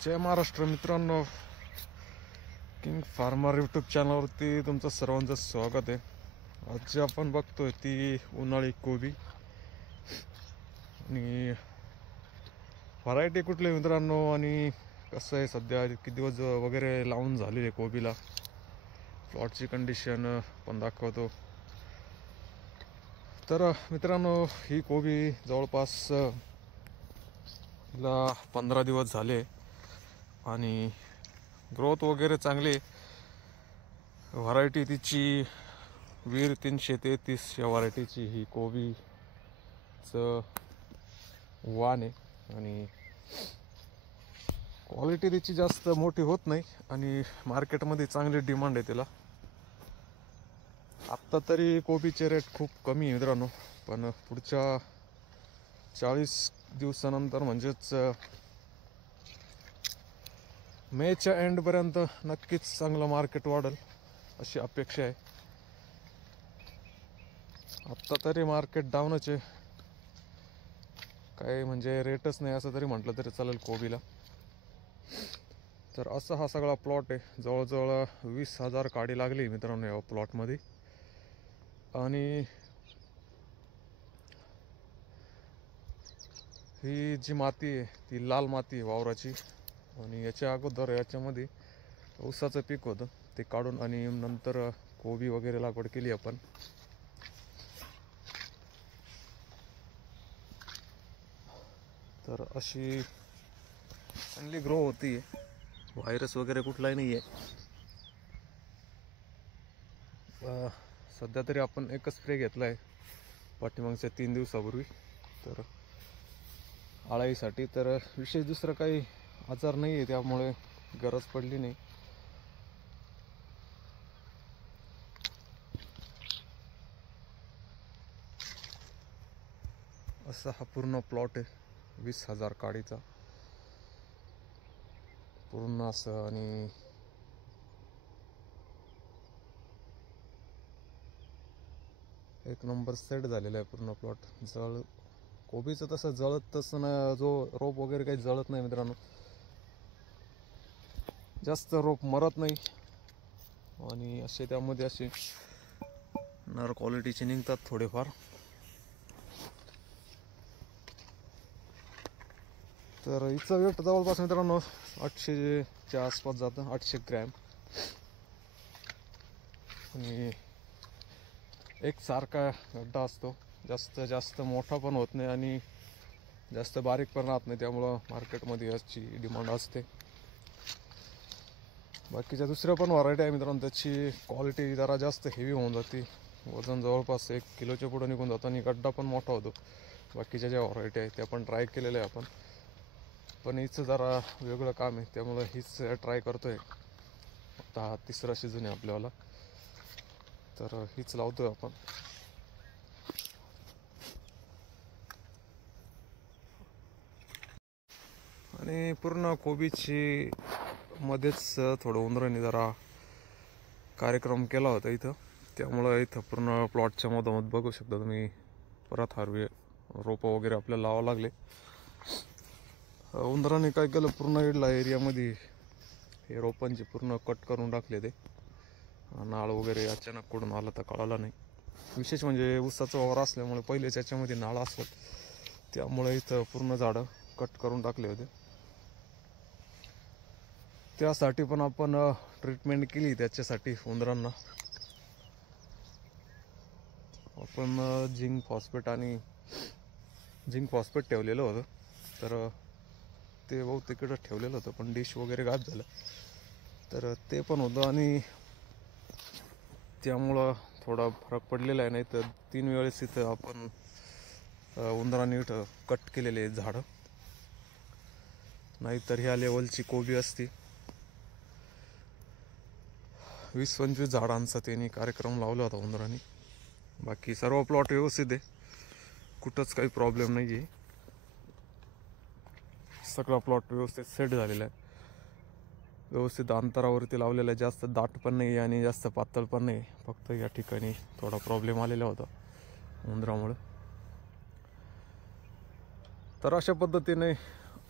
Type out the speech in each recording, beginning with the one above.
जय महाराष्ट्र मित्रांनो, king farmer YouTube चॅनलवरती तुमचं सर्वांचं स्वागत आहे. आज जे आपण बघतोय ती उन्हाळी कोबी आणि व्हरायटी कुठली मित्रांनो, आणि कसं आहे सध्या किती दिवस वगैरे लावून झालेले कोबीला. प्लॉटची कंडिशन पण दाखवतो. तर मित्रांनो, ही कोबी जवळपास हिला 15 दिवस झाले आणि ग्रोथ वगैरे चांगली. व्हरायटी तिची वीर 333 या व्हरायटीची ही कोबीचं वाण आहे आणि क्वालिटी तिची जास्त मोठी होत नाही आणि मार्केटमध्ये चांगली डिमांड आहे तिला. आत्ता तरी कोबीचे रेट खूप कमी आहे मित्रांनो, पण पुढच्या 40 दिवसानंतर म्हणजेच मेच्या एंडपर्यंत नक्कीच चांगलं मार्केट वाढेल अशी अपेक्षा आहे. आत्ता तरी मार्केट डाऊनच आहे, काय म्हणजे रेटच नाही असं तरी म्हटलं तरी चालेल कोबीला. तर असा हा सगळा प्लॉट आहे. जवळजवळ 20,000 काडी लागली मित्रांनो या प्लॉटमध्ये. आणि ही जी माती आहे ती लाल माती आहे वावराची. आणि याच्या अगोदर याच्यामध्ये ऊसाचं पीक होतं, ते काढून आणि नंतर कोबी वगैरे लागवड केली आपण. तर अशी चांगली ग्रो होती. व्हायरस वगैरे कुठलाही नाही आहे. सध्या तरी आपण एकच स्प्रे घेतला आहे पाठीमागच्या 3 दिवसापूर्वी तर आळाईसाठी. तर विशेष दुसरं काही आजार नाही आहे, त्यामुळे गरज पडली नाही. असा हा पूर्ण प्लॉट आहे 20,000 काडीचा पूर्ण असं. आणि एक नंबर सेट झालेला आहे पूर्ण प्लॉट. कोबीचं तसं जळत तसं ना, जो रोप वगैरे काही जळत नाही मित्रांनो, जास्त रोप मरत नाही. आणि असे त्यामध्ये असे नर क्वालिटीचे निघतात थोडेफार. तर हिचं वेट जवळपास मित्रांनो 800च्या आसपास जातं, 800 ग्रॅम. आणि एक सारखा गड्डा असतो, जास्त मोठा पण होत नाही आणि जास्त बारीक पण राहत नाही, त्यामुळं मार्केटमध्ये याची डिमांड असते. बाकीच्या दुसऱ्या पण व्हरायटी आहे मित्रांनो, त्याची क्वालिटी जरा जास्त हेवी होऊन जाते. वजन जवळपास 1 किलोच्या पुढे निघून जातं आणि गड्डा पण मोठा होतो. बाकीच्या ज्या व्हरायटी आहे त्या पण ट्राय केलेल्या आहे आपण, पण हिचं जरा वेगळं काम आहे, त्यामुळं हीच ट्राय करतोय. आता हा 3रा सीझन आहे आपल्याला, तर हीच लावतोय आपण. आणि पूर्ण कोबीची मध्येच थोडं उंदरांनी जरा कार्यक्रम केला होता इथं, त्यामुळं इथं पूर्ण प्लॉटच्या मधोमध बघू शकता तुम्ही परत रोपं वगैरे आपल्याला लावावं लागले. उंदरांनी काय केलं, पूर्ण इडला एरियामध्ये हे रोपांची पूर्ण कट करून टाकले. ते नाळ वगैरे अचानक कुठून आला तर कळाला नाही. विशेष म्हणजे ऊसाचा वावर असल्यामुळे पहिलेच याच्यामध्ये नाळ असतात, त्यामुळे इथं पूर्ण झाडं कट करून टाकले होते. त्यासाठी पण आपण ट्रीटमेंट केली. त्याच्यासाठी उंदरांना आपण झिंक फॉस्फेट ठेवलेलं होतं. तर ते बहुतेक तिकडं ठेवलेलं होतं, पण डिश वगैरे गायब झालं. तर ते पण होतं आणि त्यामुळं थोडा फरक पडलेला आहे. नाही तर 3 वेळेस इथं आपण उंदरांनी इथं कट केलेले झाडं, नाहीतर ह्या लेवलची कोबी असती. 20-25 झाडांचा त्यांनी कार्यक्रम लावला होता उंदरांनी. बाकी सर्व प्लॉट व्यवस्थित आहे, कुठंच काही प्रॉब्लेम नाही आहे. सगळा प्लॉट व्यवस्थित सेट झालेला आहे, व्यवस्थित अंतरावरती लावलेला आहे. जास्त दाट पण नाही आणि जास्त पातळ पण नाही. फक्त या ठिकाणी थोडा प्रॉब्लेम आलेला होता उंदरामुळे. तर अशा पद्धतीने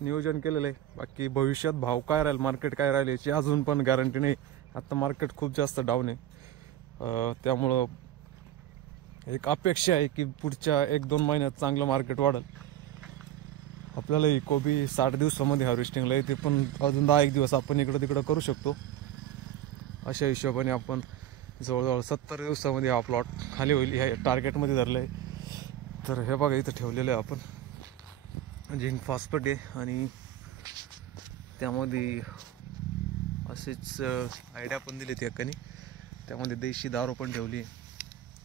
नियोजन केलेलं आहे. बाकी भविष्यात भाव काय राहील, मार्केट काय राहील याची अजून पण गॅरंटी नाही. आता मार्केट खूप जास्त डाऊन आहे. त्यामुळं एक अपेक्षा आहे की पुढच्या 1-2 महिन्यात चांगलं मार्केट वाढेल. आपल्याला ही कोबी 60 दिवसामध्ये हार्वेस्टिंगला येते, पण अजून 10-1 दिवस आपण इकडं तिकडं करू शकतो. अशा हिशोबाने आपण जवळजवळ 70 दिवसामध्ये हा प्लॉट खाली होईल ह्या टार्गेटमध्ये धरलं आहे. तर हे बघा इथं ठेवलेलं आहे आपण झिंक फॉस्फेट आहे आणि त्यामध्ये असेच आयडिया पण दिली ती एकाने. त्यामध्ये देशी दारू पण ठेवली,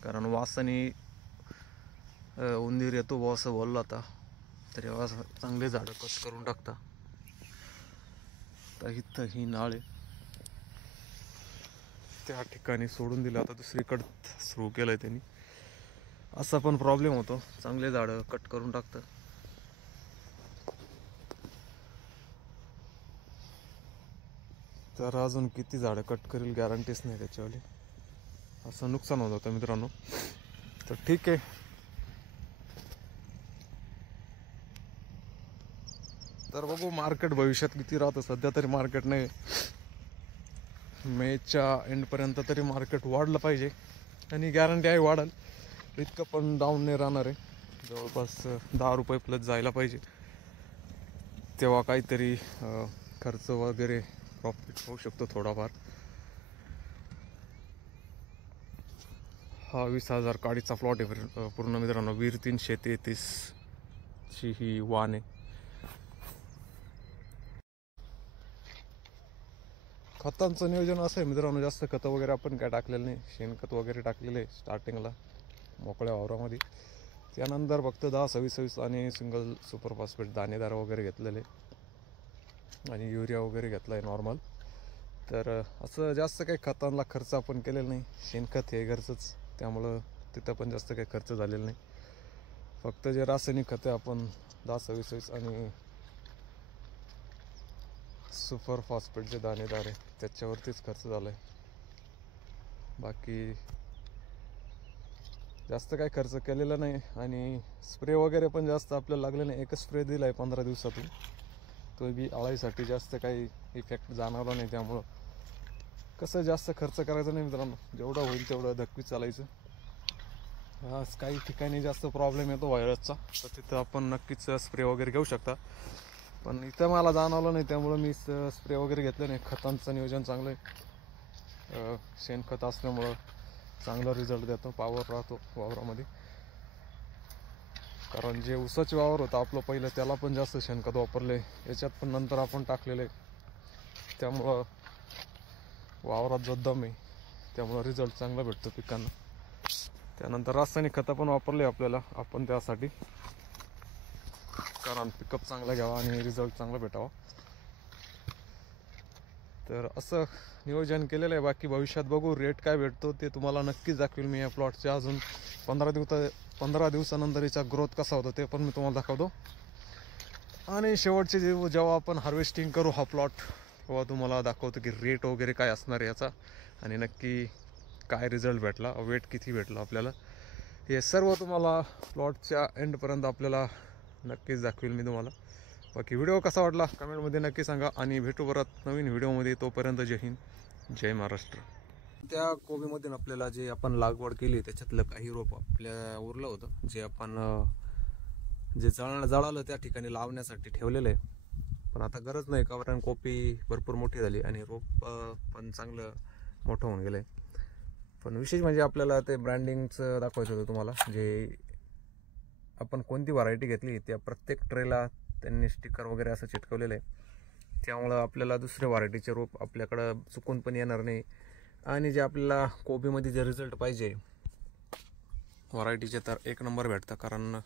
कारण वासाने उंदीर येतो व असं बोलला होता. तर यावेळेस चांगले झाडं कट करून टाकता. तर इथं ही नाळ आहे, त्या ठिकाणी सोडून दिलं, आता दुसरीकडं सुरू केलं आहे त्यांनी. असा पण प्रॉब्लेम होतो, चांगले झाडं कट करून टाकतं. तर अजून किती झाडं कट करेल गॅरंटीच नाही त्याच्यावाली. असं नुकसान होत होतं मित्रांनो. तर ठीक आहे, तर बघू मार्केट भविष्यात किती राहतं. सध्या तरी मार्केट नाही, मेच्या एंडपर्यंत तरी मार्केट वाढलं पाहिजे आणि गॅरंटी आहे वाढेल. इतकं पण डाऊन नाही राहणार आहे, जवळपास 10 रुपये प्लस जायला पाहिजे. तेव्हा काहीतरी खर्च वगैरे प्रॉफिट होऊ शकतो थोडाफार. हा 20,000 काडीचा प्लॉट आहे पूर्ण मित्रांनो. वीर 333 ची ही वाण आहे. खतांचं नियोजन असं आहे मित्रांनो, जास्त खतं वगैरे आपण काय टाकलेलं नाही. शेणखत वगैरे टाकलेलं आहे स्टार्टिंगला मोकळ्या वावरामध्ये. त्यानंतर फक्त 10-26 आणि सिंगल सुपर फॉस्फेट दाणेदार वगैरे घेतलेले आणि युरिया वगैरे घेतला आहे नॉर्मल. तर असं जास्त काही खतांना खर्च आपण केलेला नाही. शेणखत हे घरचंच, त्यामुळं तिथं पण जास्त काही खर्च झालेला नाही. फक्त जे रासायनिक खते आपण 10-26 आणि सुपर फॉस्फेटचे दाणेदार आहे त्याच्यावरतीच खर्च झाला आहे. बाकी जास्त काही खर्च केलेला नाही आणि स्प्रे वगैरे पण जास्त आपल्याला लागले नाही. एकच स्प्रे दिला आहे 15 दिवसातून, तो बी आळाईसाठी. जास्त काही इफेक्ट जाणवला नाही. त्यामुळं कसं जास्त खर्च करायचा नाही मित्रांनो, जेवढं होईल तेवढं धक्की चालायचं. आज काही ठिकाणी जास्त प्रॉब्लेम येतो व्हायरसचा, तर तिथं आपण नक्कीच स्प्रे वगैरे घेऊ शकता. पण इथं मला जाणवलं नाही, त्यामुळं मी स्प्रे वगैरे घेतलं नाही. खतांचं नियोजन चांगलं आहे. शेणखत असल्यामुळं चांगला रिझल्ट देतो, पॉवर राहतो वावरामध्ये. कारण जे ऊसाचे वावर होतं आपलं पहिलं, त्याला पण जास्त शेणखत वापरले, याच्यात पण नंतर आपण टाकलेले. त्यामुळं वावरात जो दम आहे त्यामुळं रिझल्ट चांगला भेटतो पिकांना. त्यानंतर रासायनिक खतं पण वापरले आपल्याला आपण त्यासाठी, कारण पिकअप चांगला घ्यावा आणि रिझल्ट चांगला भेटावा. तर असं नियोजन केलेलं आहे. बाकी भविष्यात बघू रेट काय भेटतो ते तुम्हाला नक्कीच दाखवेल मी या प्लॉटचे. अजून 15 दिवसानंतर याचा ग्रोथ कसा होतो ते पण मी तुम्हाला दाखवतो. आणि शेवटचे जेव्हा आपण हार्वेस्टिंग करू हा प्लॉट, तेव्हा तुम्हाला दाखवतो की रेट वगैरे काय असणार याचा आणि नक्की काय रिझल्ट भेटला, वेट किती भेटला आपल्याला, हे सर्व तुम्हाला प्लॉटच्या एंडपर्यंत आपल्याला नक्कीच दाखवेल मी तुम्हाला. बाकी व्हिडिओ कसा वाटला कमेंटमध्ये नक्की सांगा आणि भेटू परत नवीन व्हिडिओमध्ये. तोपर्यंत जय हिंद, जय महाराष्ट्र. त्या कोबीमधून आपल्याला जे आपण लागवड केली त्याच्यातलं काही रोप आपल्या उरलं होतं, जे आपण जे जळालं त्या ठिकाणी लावण्यासाठी ठेवलेलं आहे. पण आता गरज नाही, कारण कोबी भरपूर मोठी झाली आणि रोप पण चांगलं मोठं होऊन गेलं आहे. पण विशेष म्हणजे आपल्याला ते ब्रँडिंगचं दाखवायचं होतं तुम्हाला. जे आपण कोणती व्हरायटी घेतली त्या प्रत्येक ट्रेला त्यांनी स्टिकर वगैरे असं चिटकवलेलं आहे. त्यामुळं आपल्याला दुसऱ्या व्हरायटीचे रोप आपल्याकडं चुकून पण येणार नाही. आणि जे आपल्याला कोबीमध्ये जे रिझल्ट पाहिजे व्हरायटीचे, तर 1 नंबर भेटतं. कारण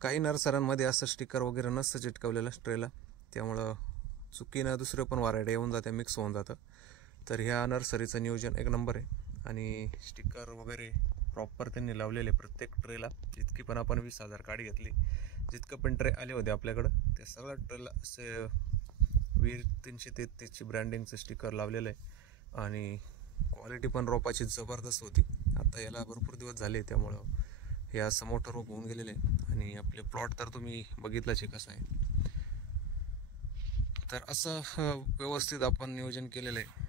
काही नर्सऱ्यांमध्ये असं स्टिकर वगैरे नसतं चिटकवलेलं ट्रेला, त्यामुळं चुकीनं दुसरं पण व्हरायटी येऊन जाते, मिक्स होऊन जातं. तर ह्या नर्सरीचं नियोजन 1 नंबर आहे आणि स्टिकर वगैरे प्रॉपर त्यांनी लावलेले प्रत्येक ट्रेला. जितकी पण आपण 20,000 काडी घेतली, जितकं पण ट्रे आले होते आपल्याकडं, ते सगळ्या ट्रेला असे वीर 333ची ब्रँडिंगचं स्टिकर लावलेलं आहे. आणि क्वालिटी पण रोपाची जबरदस्त होती. आता याला भरपूर दिवस झाले, त्यामुळं हे असं मोठं रोप होऊन गेलेलं आहे. आणि आपले प्लॉट तर तुम्ही बघितलंच आहे कसं आहे. तर असं व्यवस्थित आपण नियोजन केलेलं आहे.